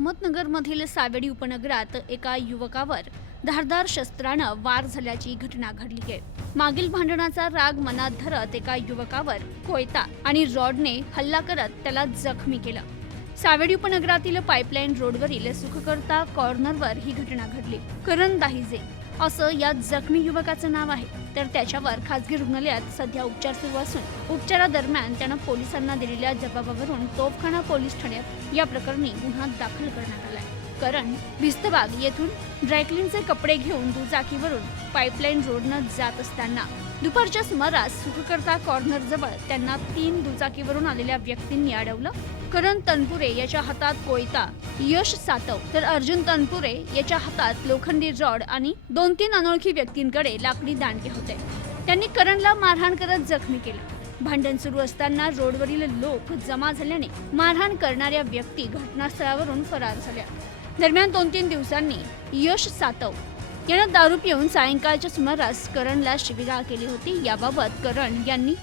अहमदनगरमधील सावेडी उपनगरात एका युवकावर धारदार शस्त्रानं वार झाल्याची घटना घडली आहे. मागील भांडणाचा राग मनात धरत एका युवकावर कोयता आणि रॉडने हल्ला करत त्याला जखमी केलं. सावेडी उपनगरातील पाईपलाईन रोडवरील सुखकर्ता कॉर्नरवर ही घटना घडली. करण दाहिजे असं या जखमी युवकाचं नाव आहे. तर त्याच्यावर खासगी रुग्णालयात सध्या उपचार सुरू असून उपचारादरम्यान त्यानं पोलिसांना दिलेल्या जबाबावरून तोफखाना पोलीस ठाण्यात या प्रकरणी गुन्हा दाखल करण्यात आला आहे करण भिस्तबाग येथून ड्रायक्लीनचे कपडे घेऊन दुचाकीवरून पाईपलाईन रोडनं जात असताना दुपारच्या सुमारास सुखकर्ता कॉर्नर जवळ त्यांना तीन दुचाकीवरून आलेल्या व्यक्तींनी अडवलं. करण तनपुरे याच्या हातात कोयता यश सातव तर अर्जुन तनपुरे याच्या हातात लोखंडी रॉड आणि दोन तीन अनोळखी व्यक्तींकडे लाकडी दांडके होते. त्यांनी करणला मारहाण करत जखमी केलं. भांडण सुरू असताना रोडवरील लोक जमा झाल्याने मारहाण करणाऱ्या व्यक्ती घटनास्थळावरून फरार झाल्या. दरम्यान दोन तीन दिवसांनी यश सातव यानं दारू पिऊन सायंकाळच्या सुमारास करणला शिबिगाळ केली होती. याबाबत करण यांनी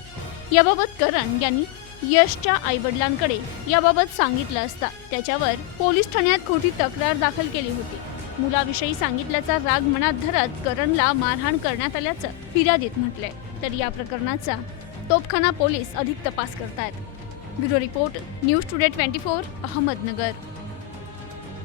याबाबत करण यांनी यशच्या आईवडिलांकडे याबाबत सांगितलं असता. त्याच्यावर पोलीस ठाण्यात खोटी तक्रार दाखल केली होती. मुलाविषयी सांगितल्याचा राग मनात धरत करणला मारहाण करण्यात आल्याचं फिर्यादीत म्हटलंय. तर या प्रकरणाचा तोपखाना पोलीस अधिक तपास करतायत. Bureau report news today twenty four Ahmednagar.